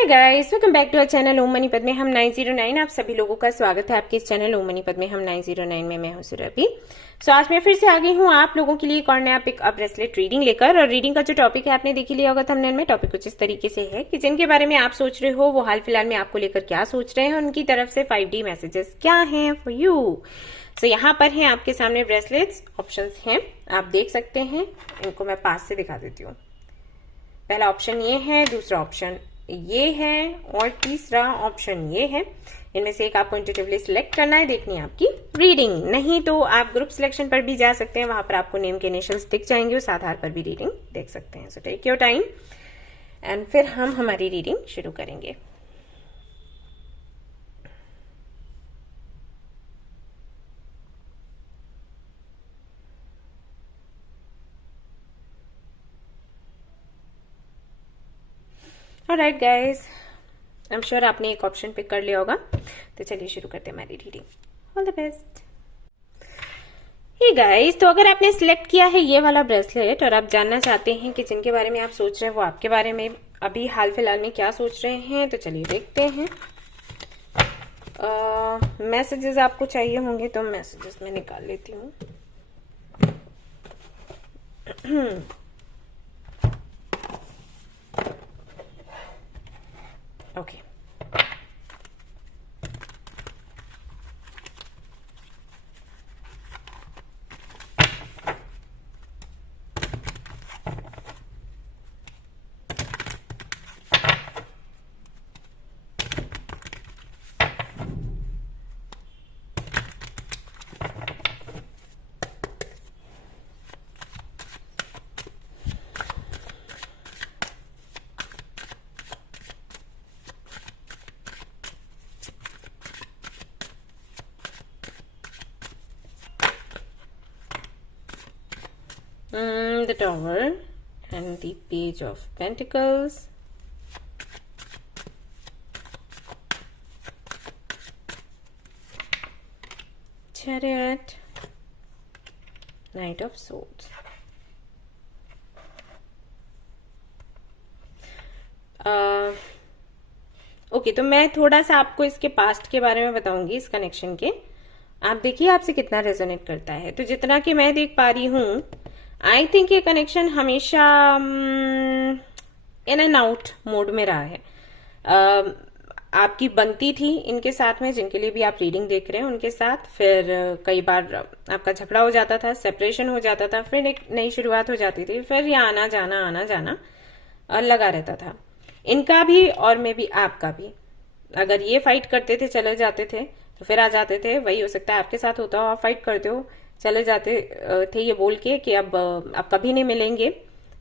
Hi guys, welcome back to our channel Om मनीपत में हम 909। आप सभी लोगों का स्वागत है आपके इस चैनल ओम मनीपत में हम 909 में। मैं हूं सुरभि। सो आज मैं फिर से आ गई हूं आप लोगों के लिए एक और नया पिकअप ब्रेसलेट रीडिंग लेकर। और रीडिंग का जो टॉपिक है आपने देख ही लिया होगा थंबनेल में। टॉपिक कुछ इस तरीके से है कि जिनके बारे में आप सोच रहे हो वो हाल फिलहाल में आपको लेकर क्या सोच रहे हैं, उनकी तरफ से 5D मैसेजेस क्या हैं फॉर यू। सो यहाँ पर है आपके सामने ब्रेसलेट्स, ऑप्शंस हैं, आप देख सकते हैं। इनको मैं पास से दिखा देती हूँ। पहला ऑप्शन ये है, दूसरा ऑप्शन ये है और तीसरा ऑप्शन ये है। इनमें से एक आपको इंट्यूटिवली सिलेक्ट करना है, देखनी है आपकी रीडिंग। नहीं तो आप ग्रुप सिलेक्शन पर भी जा सकते हैं, वहां पर आपको नेम के इनिशियल्स दिख जाएंगे, उस आधार पर भी रीडिंग देख सकते हैं। So take your time and फिर हम हमारी रीडिंग शुरू करेंगे। Alright guys, I am sure आपने एक ऑप्शन पिक कर लिया होगा। तो चलिए शुरू करते हैं हमारी रीडिंग। All the best. ये गाइस, तो अगर आपने सिलेक्ट किया है ये वाला ब्रेसलेट और आप जानना चाहते हैं कि जिनके बारे में आप सोच रहे हैं वो आपके बारे में अभी हाल फिलहाल में क्या सोच रहे हैं, तो चलिए देखते हैं। मैसेजेस आपको चाहिए होंगे तो मैसेजेस मैं निकाल लेती हूँ। Okay the Tower and the Page of Pentacles, Chariot, Knight of Swords। Okay, तो मैं थोड़ा सा आपको इसके पास्ट के बारे में बताऊंगी, इस कनेक्शन के। आप देखिए आपसे कितना रेजोनेट करता है। तो जितना कि मैं देख पा रही हूं, आई थिंक ये कनेक्शन हमेशा इन एंड आउट मोड में रहा है। आपकी बनती थी इनके साथ में, जिनके लिए भी आप रीडिंग देख रहे हैं उनके साथ। फिर कई बार आपका झगड़ा हो जाता था, सेपरेशन हो जाता था, फिर एक नई शुरुआत हो जाती थी, फिर ये आना जाना लगा रहता था। इनका भी और मे भी आपका भी। अगर ये फाइट करते थे, चले जाते थे, तो फिर आ जाते थे। वही हो सकता है आपके साथ होता हो, आप फाइट करते हो, चले जाते थे ये बोल के कि अब कभी नहीं मिलेंगे,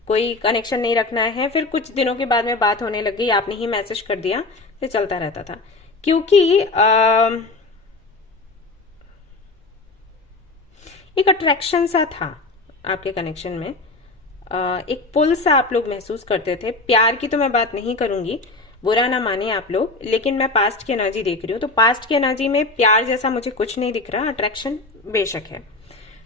कोई कनेक्शन नहीं रखना है। फिर कुछ दिनों के बाद में बात होने लग गई, आपने ही मैसेज कर दिया, फिर चलता रहता था। क्योंकि एक अट्रैक्शन सा था आपके कनेक्शन में, एक पुल सा आप लोग महसूस करते थे। प्यार की तो मैं बात नहीं करूंगी, बुरा ना माने आप लोग, लेकिन मैं पास्ट की एनर्जी देख रही हूँ। तो पास्ट की एनर्जी में प्यार जैसा मुझे कुछ नहीं दिख रहा, अट्रैक्शन बेशक है।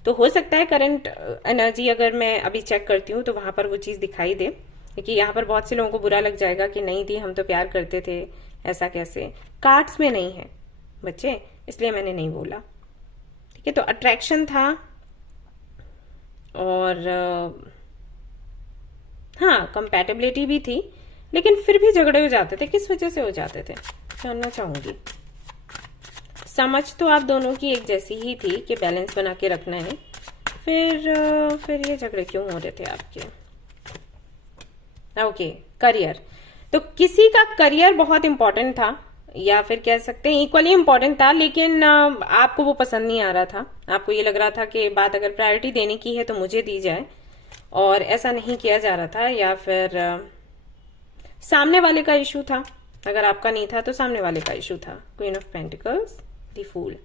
तो हो सकता है करंट एनर्जी अगर मैं अभी चेक करती हूँ तो वहां पर वो चीज दिखाई दे, क्योंकि यहाँ पर बहुत से लोगों को बुरा लग जाएगा कि नहीं दी, हम तो प्यार करते थे, ऐसा कैसे। कार्ड्स में नहीं है बच्चे, इसलिए मैंने नहीं बोला, ठीक है। तो अट्रैक्शन था और हाँ, कंपैटिबिलिटी भी थी, लेकिन फिर भी झगड़े हो जाते थे। किस वजह से हो जाते थे जानना चाहूंगी। समझ तो आप दोनों की एक जैसी ही थी कि बैलेंस बना के रखना है, फिर ये झगड़े क्यों हो रहे थे आपके। Okay, career. तो किसी का करियर बहुत इंपॉर्टेंट था, या फिर कह सकते हैं इक्वली इंपॉर्टेंट था, लेकिन आपको वो पसंद नहीं आ रहा था। आपको ये लग रहा था कि बात अगर प्रायोरिटी देने की है तो मुझे दी जाए, और ऐसा नहीं किया जा रहा था। या फिर सामने वाले का इशू था, अगर आपका नहीं था तो सामने वाले का इशू था। Queen of pentacles, the fool.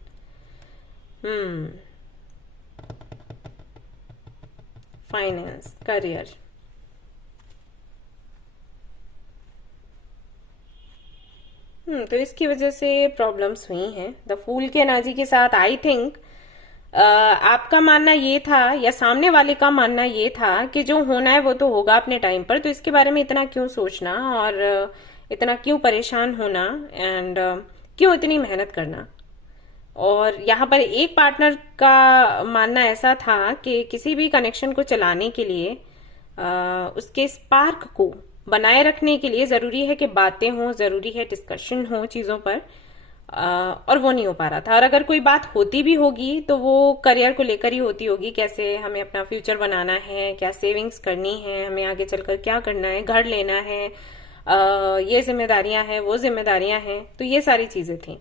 Finance, career. तो इसकी वजह से प्रॉब्लम्स हुई हैं। द फूल की एनर्जी के साथ आई थिंक आपका मानना ये था या सामने वाले का मानना ये था कि जो होना है वो तो होगा अपने टाइम पर, तो इसके बारे में इतना क्यों सोचना और इतना क्यों परेशान होना एंड क्यों इतनी मेहनत करना। और यहाँ पर एक पार्टनर का मानना ऐसा था कि किसी भी कनेक्शन को चलाने के लिए उसके स्पार्क को बनाए रखने के लिए जरूरी है कि बातें हों, जरूरी है डिस्कशन हो चीजों पर, और वो नहीं हो पा रहा था। और अगर कोई बात होती भी होगी तो वो करियर को लेकर ही होती होगी, कैसे हमें अपना फ्यूचर बनाना है, क्या सेविंग्स करनी है, हमें आगे चलकर क्या करना है, घर लेना है, ये जिम्मेदारियां हैं, वो जिम्मेदारियां हैं, तो ये सारी चीजें थी।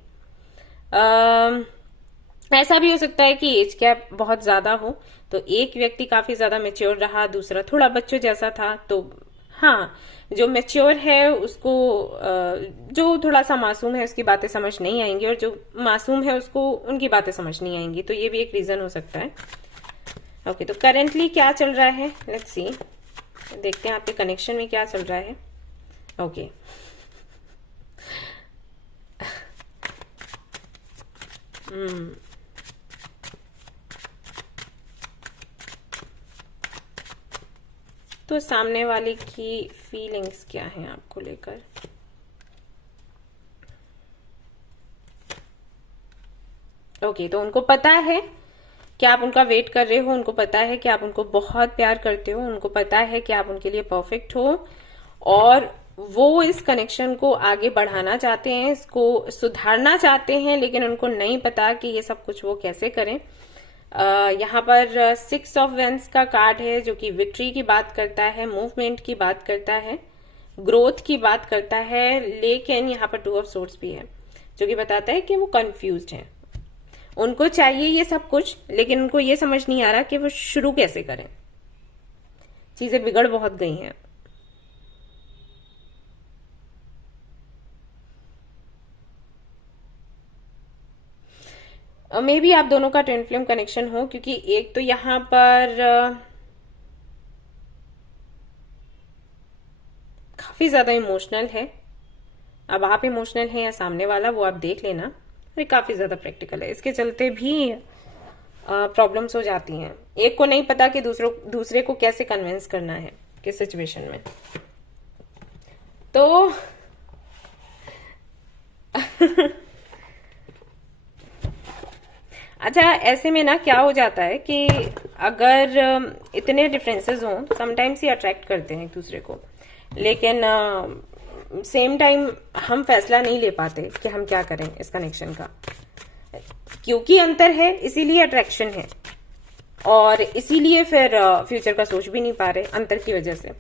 ऐसा भी हो सकता है कि एज गैप बहुत ज्यादा हो, तो एक व्यक्ति काफी ज्यादा मेच्योर रहा, दूसरा थोड़ा बच्चों जैसा था। तो हाँ, जो मेच्योर है उसको जो थोड़ा सा मासूम है उसकी बातें समझ नहीं आएंगी, और जो मासूम है उसको उनकी बातें समझ नहीं आएंगी, तो ये भी एक रीजन हो सकता है। ओके, तो करेंटली क्या चल रहा है, लेट्स सी, देखते हैं आपके कनेक्शन में क्या चल रहा है। ओके, तो सामने वाले की फीलिंग्स क्या हैं आपको लेकर। ओके, तो उनको पता है कि आप उनका वेट कर रहे हो, उनको पता है कि आप उनको बहुत प्यार करते हो, उनको पता है कि आप उनके लिए परफेक्ट हो, और वो इस कनेक्शन को आगे बढ़ाना चाहते हैं, इसको सुधारना चाहते हैं, लेकिन उनको नहीं पता कि ये सब कुछ वो कैसे करें। यहाँ पर 6 ऑफ वेंस का कार्ड है जो कि विक्ट्री की बात करता है, मूवमेंट की बात करता है, ग्रोथ की बात करता है, लेकिन यहाँ पर 2 ऑफ सोर्ड्स भी है जो कि बताता है कि वो कंफ्यूज्ड हैं। उनको चाहिए ये सब कुछ, लेकिन उनको ये समझ नहीं आ रहा कि वो शुरू कैसे करें। चीजें बिगड़ बहुत गई हैं। मे बी आप दोनों का ट्विन फ्लेम कनेक्शन हो, क्योंकि एक तो यहाँ पर काफी ज्यादा इमोशनल है। अब आप इमोशनल हैं या सामने वाला, वो आप देख लेना। ये काफी ज्यादा प्रैक्टिकल है, इसके चलते भी प्रॉब्लम्स हो जाती हैं। एक को नहीं पता कि दूसरे को कैसे कन्विंस करना है किस सिचुएशन में। तो अच्छा, ऐसे में ना क्या हो जाता है कि अगर इतने डिफरेंसेस हों, समटाइम्स ही अट्रैक्ट करते हैं एक दूसरे को, लेकिन सेम टाइम हम फैसला नहीं ले पाते कि हम क्या करें इस कनेक्शन का, क्योंकि अंतर है इसीलिए अट्रैक्शन है, और इसीलिए फिर फ्यूचर का सोच भी नहीं पा रहे अंतर की वजह से।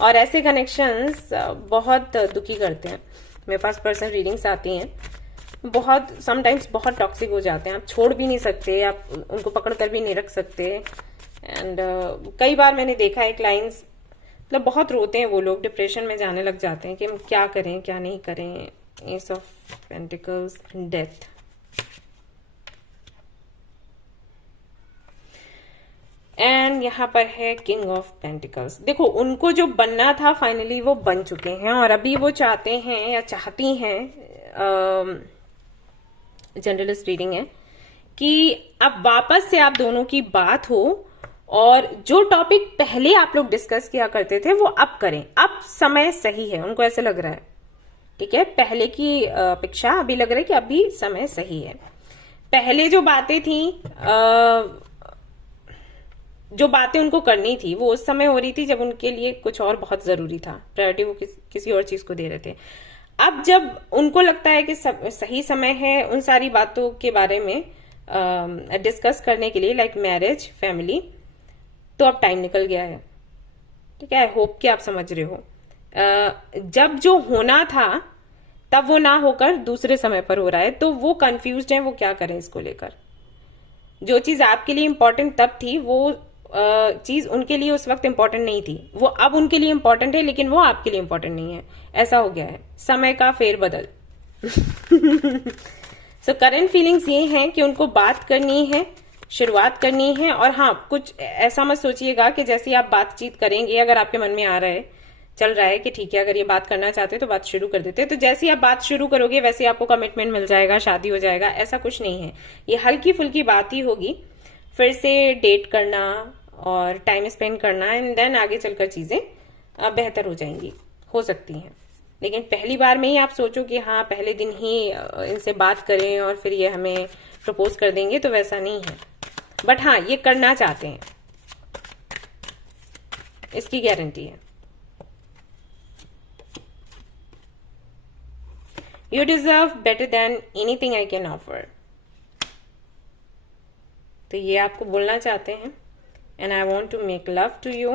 और ऐसे कनेक्शंस बहुत दुखी करते हैं। मेरे पास पर्सनल रीडिंग्स आती हैं, बहुत समटाइम्स बहुत टॉक्सिक हो जाते हैं। आप छोड़ भी नहीं सकते, आप उनको पकड़ कर भी नहीं रख सकते। एंड कई बार मैंने देखा है क्लाइंट्स, मतलब बहुत रोते हैं वो लोग, डिप्रेशन में जाने लग जाते हैं कि हम क्या करें क्या नहीं करें। S of pentacles, death, and यहाँ पर है किंग ऑफ पेंटिकल्स। देखो, उनको जो बनना था फाइनली वो बन चुके हैं, और अभी वो चाहते हैं या चाहती हैं, जनरलिस्ट रीडिंग है, कि अब वापस से आप दोनों की बात हो, और जो टॉपिक पहले आप लोग डिस्कस किया करते थे वो अब करें। अब समय सही है, उनको ऐसे लग रहा है। ठीक है, पहले की अपेक्षा अभी लग रहा है कि अभी समय सही है। पहले जो बातें थी, जो बातें उनको करनी थी वो उस समय हो रही थी जब उनके लिए कुछ और बहुत जरूरी था, प्रायोरिटी वो किसी और चीज को दे रहे थे। अब जब उनको लगता है कि सही समय है उन सारी बातों के बारे में डिस्कस करने के लिए, लाइक मैरिज, फैमिली, तो अब टाइम निकल गया है। ठीक है, आई होप कि आप समझ रहे हो। जब जो होना था तब वो ना होकर दूसरे समय पर हो रहा है, तो वो कंफ्यूज्ड है, वो क्या करें इसको लेकर। जो चीज आपके लिए इंपॉर्टेंट तब थी, वो चीज उनके लिए उस वक्त इंपॉर्टेंट नहीं थी, वो अब उनके लिए इंपॉर्टेंट है, लेकिन वो आपके लिए इंपॉर्टेंट नहीं है। ऐसा हो गया है, समय का फेरबदल। सो करंट फीलिंग्स ये हैं कि उनको बात करनी है, शुरुआत करनी है। और हाँ, कुछ ऐसा मत सोचिएगा कि जैसे आप बातचीत करेंगे, अगर आपके मन में आ रहा है चल रहा है कि ठीक है, अगर ये बात करना चाहते हैं तो बात शुरू कर देते हैं। तो जैसे ही आप बात शुरू करोगे वैसे ही आपको कमिटमेंट मिल जाएगा, शादी हो जाएगा, ऐसा कुछ नहीं है। ये हल्की फुल्की बात ही होगी, फिर से डेट करना और टाइम स्पेंड करना, एंड देन आगे चलकर चीजें बेहतर हो जाएंगी, हो सकती हैं। लेकिन पहली बार में ही आप सोचो कि हाँ पहले दिन ही इनसे बात करें और फिर ये हमें प्रपोज कर देंगे, तो वैसा नहीं है। बट हाँ, ये करना चाहते हैं, इसकी गारंटी है। You deserve better than anything I can offer. तो ये आपको बोलना चाहते हैं, and I want to make love to you.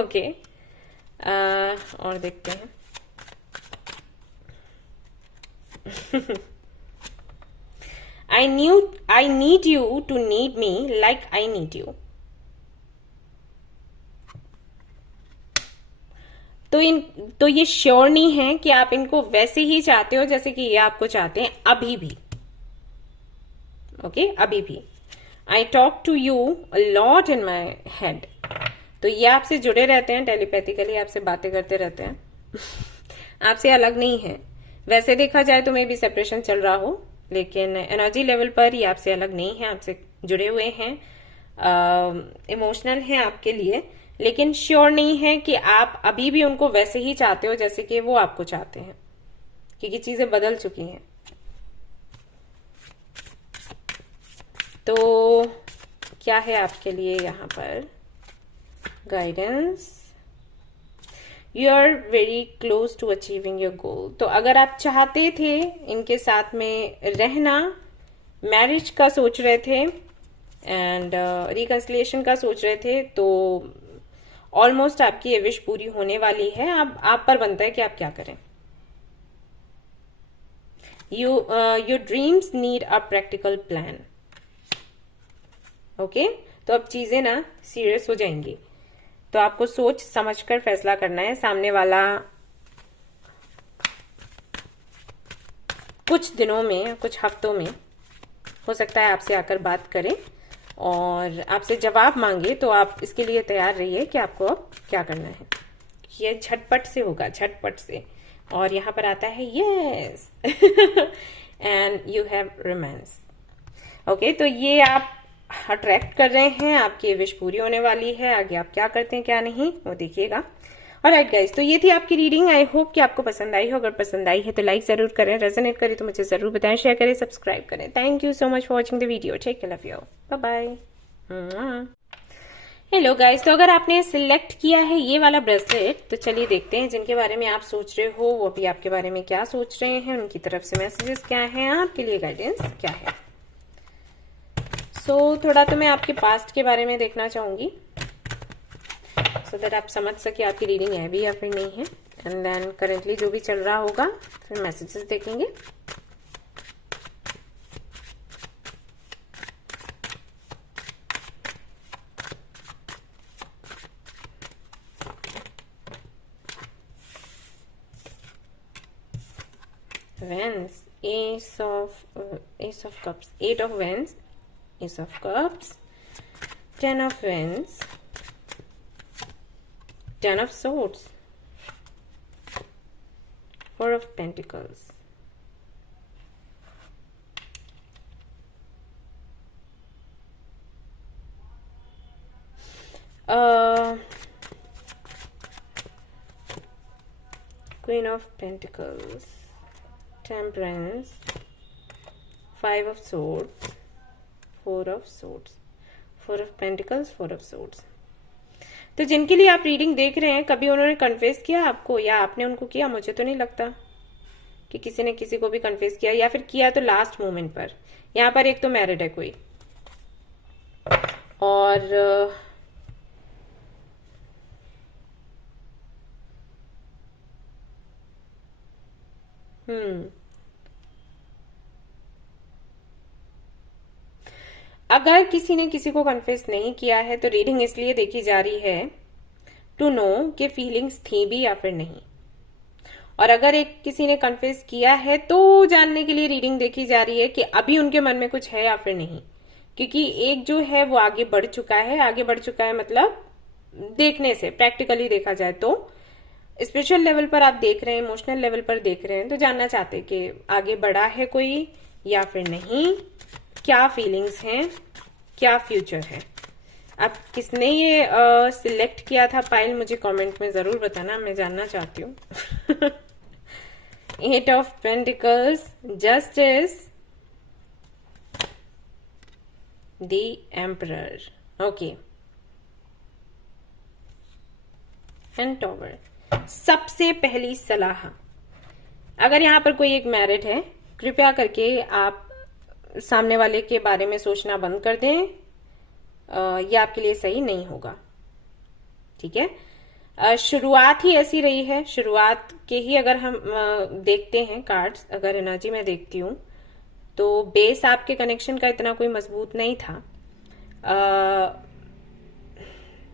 Okay. और देखते हैं। I need you to need me like I need you. तो ये श्योर नहीं है कि आप इनको वैसे ही चाहते हो जैसे कि ये आपको चाहते हैं अभी भी। ओके, अभी भी। I talk to you a lot in my head. तो ये आपसे जुड़े रहते हैं, टेलीपैथिकली आपसे बातें करते रहते हैं। आपसे अलग नहीं है। वैसे देखा जाए तो मे भी सेपरेशन चल रहा हो, लेकिन एनर्जी लेवल पर ये आपसे अलग नहीं है, आपसे जुड़े हुए हैं, इमोशनल है आपके लिए, लेकिन श्योर नहीं है कि आप अभी भी उनको वैसे ही चाहते हो जैसे कि वो आपको चाहते हैं, क्योंकि चीजें बदल चुकी हैं। तो क्या है आपके लिए यहाँ पर guidance? You are very close to achieving your goal. तो अगर आप चाहते थे इनके साथ में रहना, मैरिज का सोच रहे थे एंड रिकंसिलिएशन का सोच रहे थे, तो ऑलमोस्ट आपकी ये विश पूरी होने वाली है। अब आप पर बनता है कि आप क्या करें। Your dreams need a practical plan. Okay, तो अब चीजें ना सीरियस हो जाएंगी, तो आपको सोच समझकर फैसला करना है। सामने वाला कुछ दिनों में, कुछ हफ्तों में हो सकता है आपसे आकर बात करें और आपसे जवाब मांगे, तो आप इसके लिए तैयार रहिए कि आपको अब क्या करना है। ये झटपट से होगा, झटपट से। और यहाँ पर आता है yes and you have romance. Okay, तो ये आप अट्रैक्ट कर रहे हैं, आपकी विश पूरी होने वाली है। आगे आप क्या करते हैं क्या नहीं वो देखिएगा। ऑलराइट गाइस, तो ये थी आपकी रीडिंग। आई होप कि आपको पसंद आई हो। अगर पसंद आई है तो लाइक जरूर करें, रेजोनेट करे तो मुझे जरूर बताएं, शेयर करें, सब्सक्राइब करें। Thank you so much for watching the video. Take care, love you, bye bye. Hello guys, तो अगर आपने सिलेक्ट किया है ये वाला ब्रेसलेट, तो चलिए देखते हैं जिनके बारे में आप सोच रहे हो वो अभी आपके बारे में क्या सोच रहे हैं, उनकी तरफ से मैसेजेस क्या हैं, आपके लिए गाइडेंस क्या है। थोड़ा तो मैं आपके पास्ट के बारे में देखना चाहूंगी, सो दैट आप समझ सके आपकी रीडिंग है भी या फिर नहीं है। एंड देन करेंटली जो भी चल रहा होगा फिर मैसेजेस देखेंगे। Wands, Ace of Cups, 8 of Wands, Ace of Cups, 10 of Wands, 10 of Swords, 4 of Pentacles, Queen of Pentacles, Temperance, 5 of Swords, 4 of Swords, 4 of Pentacles, 4 of Swords। तो जिनके लिए आप रीडिंग देख रहे हैं, कभी उन्होंने कन्फेस किया आपको या आपने उनको किया? मुझे तो नहीं लगता कि किसी ने किसी को भी कन्फेस किया, या फिर किया तो लास्ट मोमेंट पर। यहाँ पर एक तो मैरिड है कोई, और अगर किसी ने किसी को कन्फेस नहीं किया है तो रीडिंग इसलिए देखी जा रही है टू नो कि फीलिंग्स थी भी या फिर नहीं। और अगर एक किसी ने कन्फेस किया है तो जानने के लिए रीडिंग देखी जा रही है कि अभी उनके मन में कुछ है या फिर नहीं। क्योंकि एक जो है वो आगे बढ़ चुका है, आगे बढ़ चुका है मतलब देखने से, प्रैक्टिकली देखा जाए तो स्पिरिचुअल लेवल पर आप देख रहे हैं, इमोशनल लेवल पर देख रहे हैं, तो जानना चाहते हैं कि आगे बढ़ा है कोई या फिर नहीं, क्या फीलिंग्स हैं, क्या फ्यूचर है। अब किसने ये सिलेक्ट किया था पाइल, मुझे कमेंट में जरूर बताना, मैं जानना चाहती हूँ। Eight of pentacles, justice, the emperor, okay, and tower. सबसे पहली सलाह, अगर यहाँ पर कोई एक मैरिड है, कृपया करके आप सामने वाले के बारे में सोचना बंद कर दें। यह आपके लिए सही नहीं होगा, ठीक है। शुरुआत ही ऐसी रही है, शुरुआत के ही अगर हम देखते हैं कार्ड्स, अगर एनर्जी में देखती हूँ तो बेस आपके कनेक्शन का इतना कोई मजबूत नहीं था।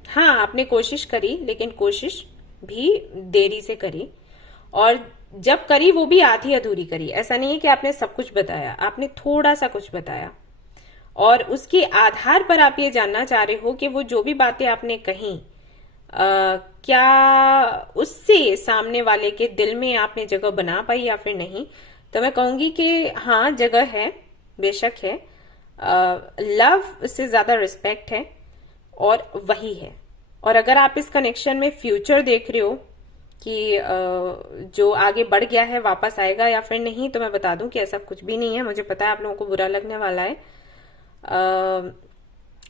हाँ, आपने कोशिश करी, लेकिन कोशिश भी देरी से करी, और जब करी वो भी आधी अधूरी करी। ऐसा नहीं है कि आपने सब कुछ बताया, आपने थोड़ा सा कुछ बताया, और उसके आधार पर आप ये जानना चाह रहे हो कि वो जो भी बातें आपने कही, क्या उससे सामने वाले के दिल में आपने जगह बना पाई या फिर नहीं। तो मैं कहूंगी कि हाँ, जगह है, बेशक है। लव से ज्यादा रिस्पेक्ट है, और वही है। और अगर आप इस कनेक्शन में फ्यूचर देख रहे हो कि जो आगे बढ़ गया है वापस आएगा या फिर नहीं, तो मैं बता दूं कि ऐसा कुछ भी नहीं है। मुझे पता है आप लोगों को बुरा लगने वाला है,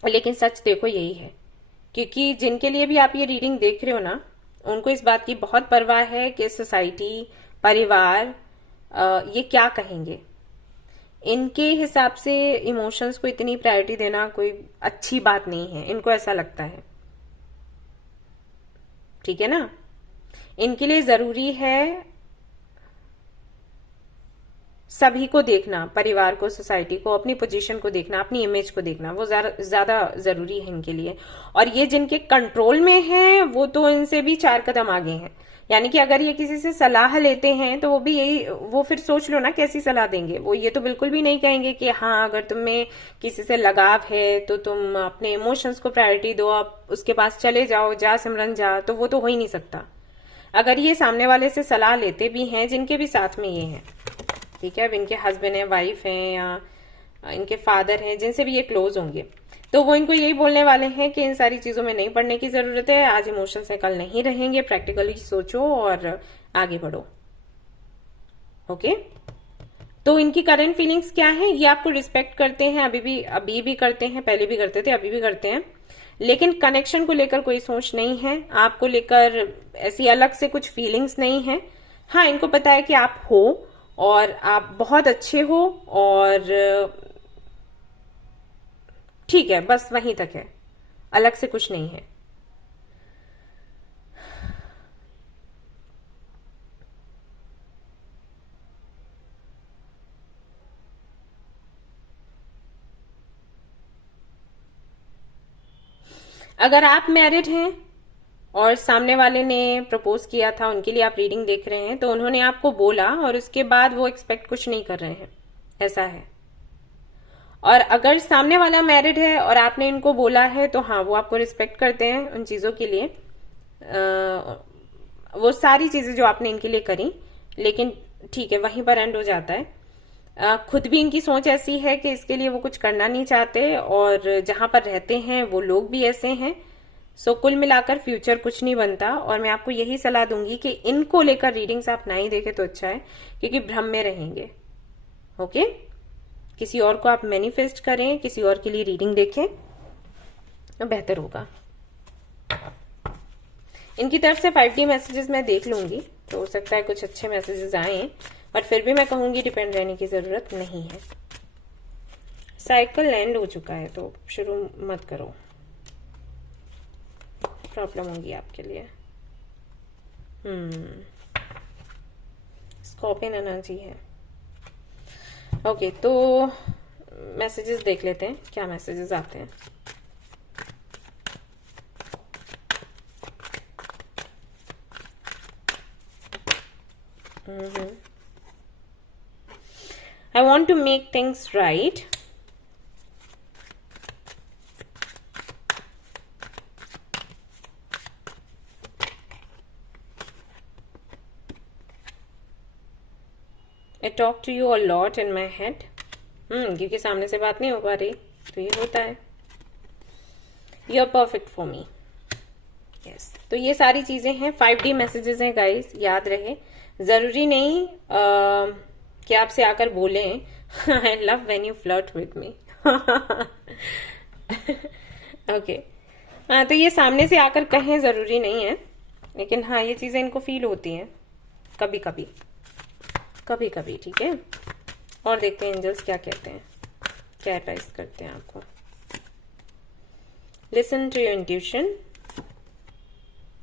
लेकिन सच देखो यही है। क्योंकि जिनके लिए भी आप ये रीडिंग देख रहे हो ना, उनको इस बात की बहुत परवाह है कि सोसाइटी, परिवार ये क्या कहेंगे। इनके हिसाब से इमोशंस को इतनी प्रायोरिटी देना कोई अच्छी बात नहीं है, इनको ऐसा लगता है, ठीक है ना। इनके लिए जरूरी है सभी को देखना, परिवार को, सोसाइटी को, अपनी पोजीशन को देखना, अपनी इमेज को देखना, वो ज्यादा जरूरी है इनके लिए। और ये जिनके कंट्रोल में है वो तो इनसे भी 4 कदम आगे हैं। यानी कि अगर ये किसी से सलाह लेते हैं तो वो भी यही, वो फिर सोच लो ना कैसी सलाह देंगे। वो ये तो बिल्कुल भी नहीं कहेंगे कि हाँ, अगर तुम्हें किसी से लगाव है तो तुम अपने इमोशंस को प्रायोरिटी दो, आप उसके पास चले जाओ, जा सिमरन जा, तो वो तो हो ही नहीं सकता। अगर ये सामने वाले से सलाह लेते भी हैं, जिनके भी साथ में ये हैं, ठीक है, अब इनके हस्बैंड है, वाइफ है, या इनके फादर हैं, जिनसे भी ये क्लोज होंगे, तो वो इनको यही बोलने वाले हैं कि इन सारी चीजों में नहीं पड़ने की जरूरत है, आज इमोशंस से कल नहीं रहेंगे, प्रैक्टिकली सोचो और आगे बढ़ो। ओके, तो इनकी करंट फीलिंग्स क्या है, ये आपको रिस्पेक्ट करते हैं, अभी भी करते हैं, पहले भी करते थे, अभी भी करते हैं, लेकिन कनेक्शन को लेकर कोई सोच नहीं है, आपको लेकर ऐसी अलग से कुछ फीलिंग्स नहीं है। हाँ, इनको पता है कि आप हो और आप बहुत अच्छे हो, और ठीक है, बस वहीं तक है, अलग से कुछ नहीं है। अगर आप मैरिड हैं और सामने वाले ने प्रपोज किया था, उनके लिए आप रीडिंग देख रहे हैं, तो उन्होंने आपको बोला और उसके बाद वो एक्सपेक्ट कुछ नहीं कर रहे हैं, ऐसा है। और अगर सामने वाला मैरिड है और आपने इनको बोला है, तो हाँ, वो आपको रिस्पेक्ट करते हैं उन चीजों के लिए, वो सारी चीजें जो आपने इनके लिए करी, लेकिन ठीक है, वहीं पर एंड हो जाता है। खुद भी इनकी सोच ऐसी है कि इसके लिए वो कुछ करना नहीं चाहते, और जहां पर रहते हैं वो लोग भी ऐसे हैं। सो कुल मिलाकर फ्यूचर कुछ नहीं बनता, और मैं आपको यही सलाह दूंगी कि इनको लेकर रीडिंग्स आप नहीं देखें तो अच्छा है, क्योंकि भ्रम में रहेंगे। ओके, किसी और को आप मैनिफेस्ट करें, किसी और के लिए रीडिंग देखें, तो बेहतर होगा। इनकी तरफ से 5D मैसेजेस मैं देख लूंगी, तो हो सकता है कुछ अच्छे मैसेजेस आए, और फिर भी मैं कहूंगी डिपेंड रहने की जरूरत नहीं है। साइकिल एंड हो चुका है, तो शुरू मत करो, प्रॉब्लम होगी आपके लिए। स्कॉर्पियन एनर्जी है। ओके, तो मैसेजेस देख लेते हैं, क्या मैसेजेस आते हैं। I want to make things right. I talk to you a lot in my head, क्योंकि सामने से बात नहीं हो पा रही, तो ये होता है। You are perfect for me, yes. तो ये सारी चीजें हैं, 5D मैसेजेस हैं गाइस, याद रहे। जरूरी नहीं कि आपसे आकर बोले I love when you flirt with me. Okay, हाँ, तो ये सामने से आकर कहें जरूरी नहीं है, लेकिन हाँ ये चीजें इनको फील होती हैं कभी कभी, कभी कभी, ठीक है। और देखते हैं एंजल्स क्या कहते हैं, क्या एडवाइस करते हैं आपको। Listen to your intuition,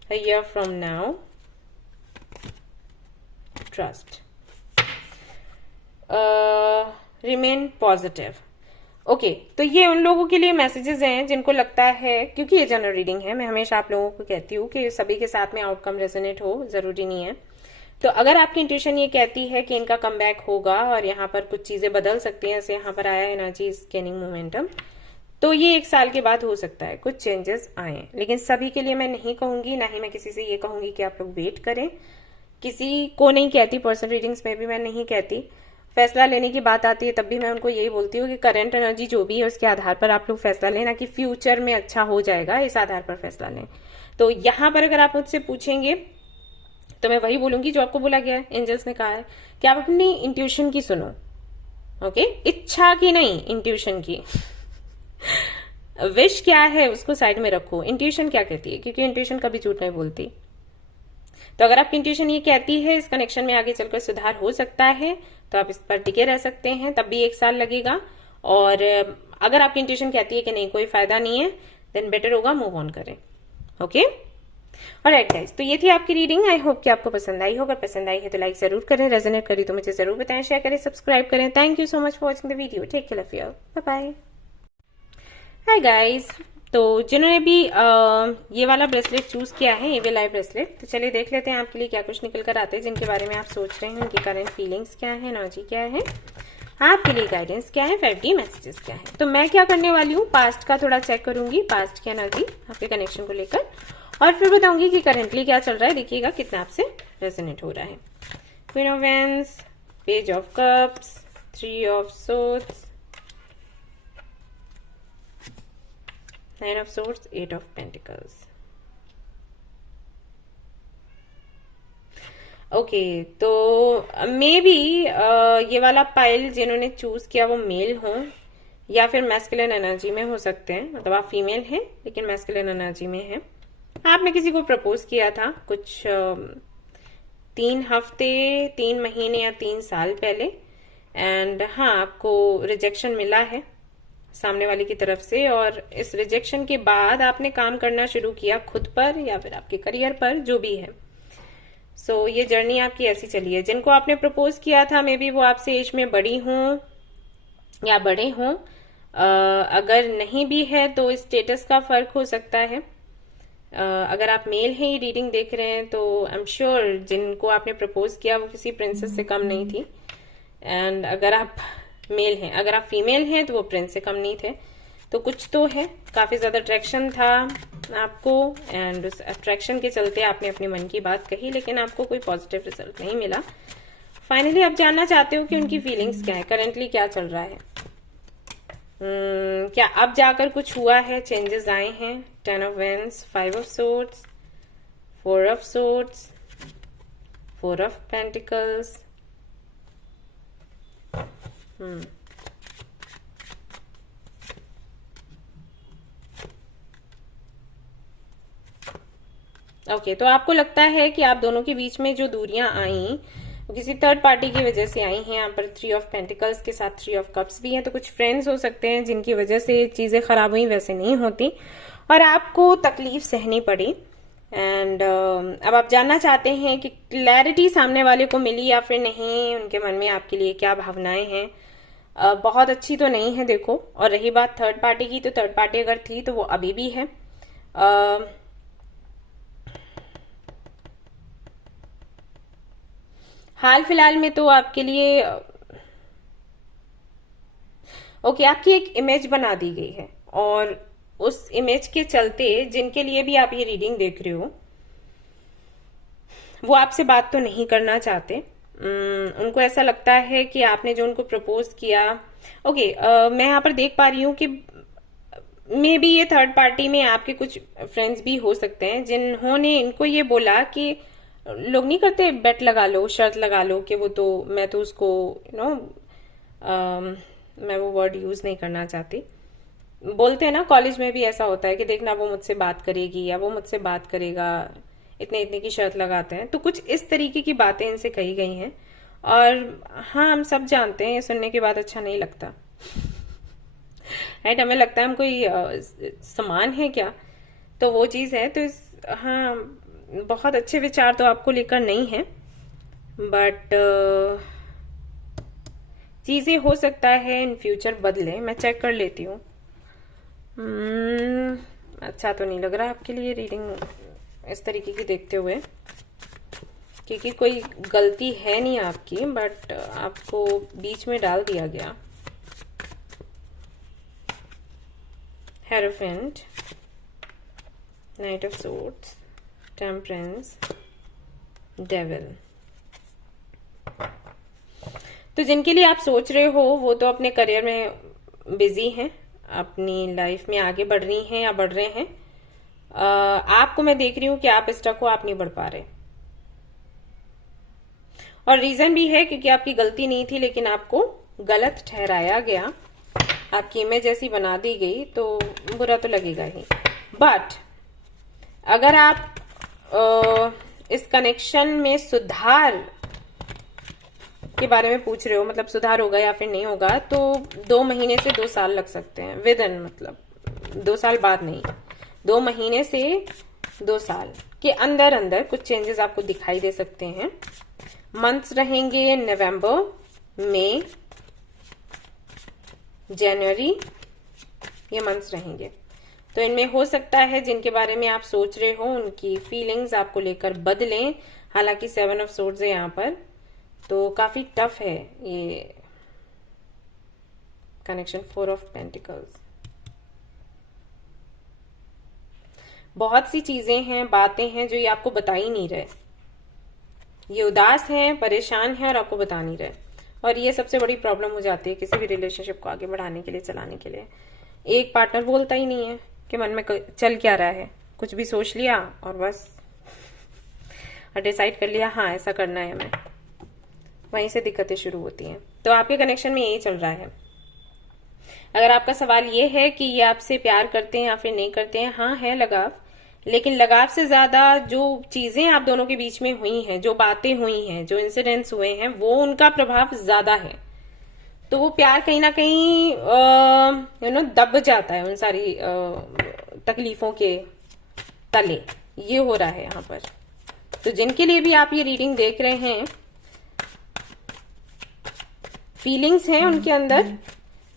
a year from now, trust, remain positive। Okay, तो ये उन लोगों के लिए मैसेजेस हैं जिनको लगता है, क्योंकि ये जनरल रीडिंग है, मैं हमेशा आप लोगों को कहती हूँ कि सभी के साथ में आउटकम रेजोनेट हो, जरूरी नहीं है। तो अगर आपकी इंट्यूशन ये कहती है कि इनका कमबैक होगा और यहाँ पर कुछ चीजें बदल सकती हैं, जैसे यहाँ पर आया एनर्जी स्कैनिंग मोमेंटम, तो ये 1 साल के बाद हो सकता है कुछ चेंजेस आए। लेकिन सभी के लिए मैं नहीं कहूंगी, ना ही मैं किसी से ये कहूंगी कि आप लोग वेट करें, किसी को नहीं कहती, पर्सनल रीडिंग्स में भी मैं नहीं कहती। फैसला लेने की बात आती है तब भी मैं उनको यही बोलती हूँ कि करंट एनर्जी जो भी है उसके आधार पर आप लोग फैसला लें, ना कि फ्यूचर में अच्छा हो जाएगा इस आधार पर फैसला लें। तो यहाँ पर अगर आप मुझसे पूछेंगे तो मैं वही बोलूंगी जो आपको बोला गया है, एंजल्स ने कहा है कि आप अपनी इंट्यूशन की सुनो, ओके, इच्छा की नहीं, इंट्यूशन की। विश क्या है उसको साइड में रखो, इंट्यूशन क्या कहती है, क्योंकि इंट्यूशन कभी झूठ नहीं बोलती। तो अगर आपकी इंट्यूशन ये कहती है इस कनेक्शन में आगे चलकर सुधार हो सकता है, तो आप इस पर टिके रह सकते हैं, तब भी 1 साल लगेगा। और अगर आपकी इंट्यूशन कहती है कि नहीं कोई फायदा नहीं है, देन बेटर होगा मूव ऑन करें, ओके। ऑलराइट गाइस, तो ये थी आपकी रीडिंग। आई होप कि आपको पसंद आई हो। अगर पसंद आई है तो लाइक जरूर करें, रेजोनेट करी तो मुझे जरूर बताएं, शेयर करें, सब्सक्राइब करें। Thank you so much for watching the video. Take care of your, bye bye. Hi guys, तो जिन्होंने भी ये वाला ब्रेसलेट चूज किया है, एविल आई ब्रेसलेट, तो चलिए देख लेते हैं आपके लिए क्या कुछ निकल कर आते हैं, जिनके बारे में आप सोच रहे हैं, उनकी करंट फीलिंग्स क्या है, एनर्जी क्या है, आपके लिए गाइडेंस क्या है, 5D मैसेजेस क्या है। तो मैं क्या करने वाली हूँ, पास्ट का थोड़ा चेक करूंगी, पास्ट की एनर्जी आपके कनेक्शन को लेकर, और फिर बताऊंगी कि करेंटली क्या चल रहा है। देखिएगा कितना आपसे रेजोनेट हो रहा है। Queen of wands, page of cups, 3 of swords, 9 of swords, 8 of pentacles. Okay, तो मे बी ये वाला पाइल जिन्होंने चूज किया वो मेल हो या फिर मैस्कुलिन एनर्जी में हो सकते हैं, मतलब आप फीमेल हैं लेकिन मैस्कुलिन एनर्जी में है। आपने किसी को प्रपोज किया था कुछ 3 हफ्ते, 3 महीने या 3 साल पहले, एंड हाँ आपको रिजेक्शन मिला है सामने वाले की तरफ से, और इस रिजेक्शन के बाद आपने काम करना शुरू किया खुद पर या फिर आपके करियर पर, जो भी है। सो ये जर्नी आपकी ऐसी चली है। जिनको आपने प्रपोज किया था मे बी वो आपसे एज में बड़ी हों या बड़े हों, अगर नहीं भी है तो स्टेटस का फर्क हो सकता है। अगर आप मेल हैं, ये रीडिंग देख रहे हैं, तो आई एम श्योर जिनको आपने प्रपोज किया वो किसी प्रिंसेस से कम नहीं थी। एंड अगर आप मेल हैं, अगर आप फीमेल हैं तो वो प्रिंस से कम नहीं थे। तो कुछ तो है, काफी ज्यादा अट्रैक्शन था आपको, एंड उस अट्रैक्शन के चलते आपने अपने मन की बात कही, लेकिन आपको कोई पॉजिटिव रिजल्ट नहीं मिला। फाइनली आप जानना चाहते हो कि उनकी फीलिंग्स क्या है, करेंटली क्या चल रहा है। क्या अब जाकर कुछ हुआ है, चेंजेस आए हैं। 10 of wands, 5 of swords, 4 of swords, 4 of pentacles. Okay, तो आपको लगता है कि आप दोनों के बीच में जो दूरियां आई वो किसी थर्ड पार्टी की वजह से आई हैं। यहाँ पर 3 ऑफ पेंटिकल्स के साथ 3 ऑफ कप्स भी हैं, तो कुछ फ्रेंड्स हो सकते हैं जिनकी वजह से चीजें खराब हुई, वैसे नहीं होती, और आपको तकलीफ सहनी पड़ी। एंड अब आप जानना चाहते हैं कि क्लैरिटी सामने वाले को मिली या फिर नहीं, उनके मन में आपके लिए क्या भावनाएं हैं। बहुत अच्छी तो नहीं है देखो। और रही बात थर्ड पार्टी की, तो थर्ड पार्टी अगर थी तो वो अभी भी है। हाल फिलहाल में तो आपके लिए ओके, आपकी एक इमेज बना दी गई है, और उस इमेज के चलते जिनके लिए भी आप ये रीडिंग देख रहे हो वो आपसे बात तो नहीं करना चाहते। उनको ऐसा लगता है कि आपने जो उनको प्रपोज किया, ओके, मैं यहाँ पर देख पा रही हूँ कि मे बी ये थर्ड पार्टी में आपके कुछ फ्रेंड्स भी हो सकते हैं जिन्होंने इनको ये बोला कि लोग नहीं करते, बेट लगा लो, शर्त लगा लो कि वो तो, मैं तो उसको मैं वो वर्ड यूज नहीं करना चाहती, बोलते हैं ना कॉलेज में भी ऐसा होता है कि देखना वो मुझसे बात करेगी या वो मुझसे बात करेगा, इतने इतने की शर्त लगाते हैं। तो कुछ इस तरीके की बातें इनसे कही गई हैं। और हाँ, हम सब जानते हैं ये सुनने के बाद अच्छा नहीं लगता, राइट? हमें लगता है हम कोई समान है क्या, तो वो चीज है। तो हाँ, बहुत अच्छे विचार तो आपको लेकर नहीं है, बट चीजें हो सकता है इन फ्यूचर बदले। मैं चेक कर लेती हूँ। अच्छा तो नहीं लग रहा आपके लिए रीडिंग इस तरीके की देखते हुए, क्योंकि कोई गलती है नहीं आपकी, बट आपको बीच में डाल दिया गया। Hierophant, night of swords, temperance, devil. तो जिनके लिए आप सोच रहे हो वो तो अपने करियर में बिजी हैं, अपनी लाइफ में आगे बढ़ रही हैं या बढ़ रहे हैं। आपको मैं देख रही हूं कि आप स्टक हो, आप नहीं बढ़ पा रहे। और रीजन भी है क्योंकि आपकी गलती नहीं थी, लेकिन आपको गलत ठहराया गया, आपकी इमेज ऐसी बना दी गई, तो बुरा तो लगेगा ही। बट अगर आप इस कनेक्शन में सुधार के बारे में पूछ रहे हो, मतलब सुधार होगा या फिर नहीं होगा, तो 2 महीने से 2 साल लग सकते हैं। विदिन, मतलब 2 साल बाद नहीं, 2 महीने से 2 साल के अंदर अंदर कुछ चेंजेस आपको दिखाई दे सकते हैं। मंथ्स रहेंगे नवंबर, मई, जनवरी, ये मंथ्स रहेंगे। तो इनमें हो सकता है जिनके बारे में आप सोच रहे हो उनकी फीलिंग्स आपको लेकर बदलें। हालांकि 7 ऑफ सोर्ड्स है यहाँ पर, तो काफी टफ है ये कनेक्शन। 4 ऑफ पेंटिकल्स, बहुत सी चीजें हैं, बातें हैं जो ये आपको बता ही नहीं रहे। ये उदास हैं, परेशान हैं और आपको बता नहीं रहे। और ये सबसे बड़ी प्रॉब्लम हो जाती है किसी भी रिलेशनशिप को आगे बढ़ाने के लिए, चलाने के लिए। एक पार्टनर बोलता ही नहीं है कि मन में चल क्या रहा है, कुछ भी सोच लिया और बस डिसाइड कर लिया, हाँ ऐसा करना है हमें। वहीं से दिक्कतें शुरू होती हैं। तो आपके कनेक्शन में यही चल रहा है। अगर आपका सवाल ये है कि ये आपसे प्यार करते हैं या फिर नहीं करते हैं, हाँ है लगाव, लेकिन लगाव से ज्यादा जो चीजें आप दोनों के बीच में हुई हैं, जो बातें हुई हैं, जो इंसिडेंट्स हुए हैं, वो उनका प्रभाव ज्यादा है। तो वो प्यार कहीं ना कहीं दब जाता है उन सारी तकलीफों के तले। ये हो रहा है यहाँ पर। तो जिनके लिए भी आप ये रीडिंग देख रहे हैं, फीलिंग्स हैं उनके अंदर,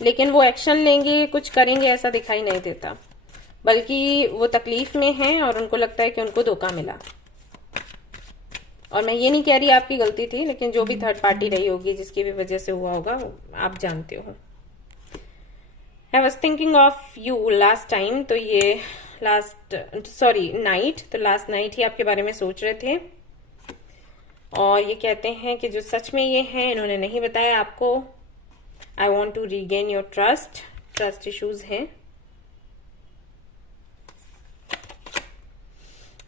लेकिन वो एक्शन लेंगे, कुछ करेंगे ऐसा दिखाई नहीं देता, बल्कि वो तकलीफ में हैं और उनको लगता है कि उनको धोखा मिला। और मैं ये नहीं कह रही आपकी गलती थी, लेकिन जो भी थर्ड पार्टी रही होगी, जिसकी भी वजह से हुआ होगा, आप जानते हो। I was thinking of you last time, तो ये नाइट, तो लास्ट नाइट ही आपके बारे में सोच रहे थे। और ये कहते हैं कि जो सच में ये हैं, इन्होंने नहीं बताया आपको। I want to regain your trust issues हैं।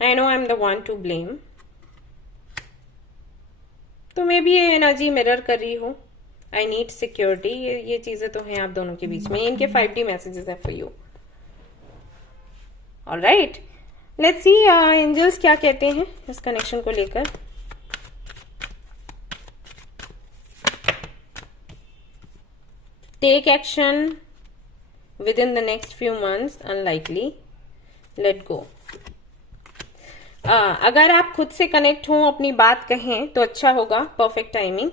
I know I am the one to blame. तो मैं भी ये एनर्जी मिरर कर रही हूँ। आई नीड सिक्योरिटी, ये चीजें तो हैं आप दोनों के बीच में। इनके 5D मैसेजेस हैं for you. Alright, let's see angels क्या कहते हैं इस कनेक्शन को लेकर। Take action within the next few months, unlikely, let go. अगर आप खुद से कनेक्ट हो, अपनी बात कहें तो अच्छा होगा, perfect timing,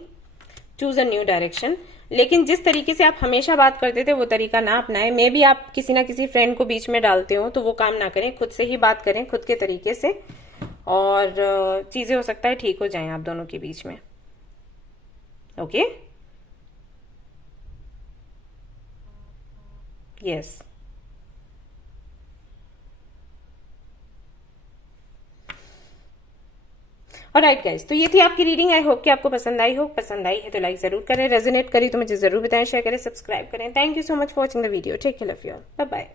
choose a new direction. लेकिन जिस तरीके से आप हमेशा बात करते थे वो तरीका ना अपनाएं। मे भी आप किसी ना किसी फ्रेंड को बीच में डालते हो, तो वो काम ना करें, खुद से ही बात करें, खुद के तरीके से, और चीजें हो सकता है ठीक हो जाएं आप दोनों के बीच में। Okay, yes. ऑलराइट गाइस, तो ये थी आपकी रीडिंग। आई होप कि आपको पसंद आई हो। पसंद आई है तो लाइक जरूर करें, रेजोनेट करी तो मुझे जरूर बताएं, शेयर करें, सब्सक्राइब करें। Thank you so much for watching the video. Take care of you, bye bye.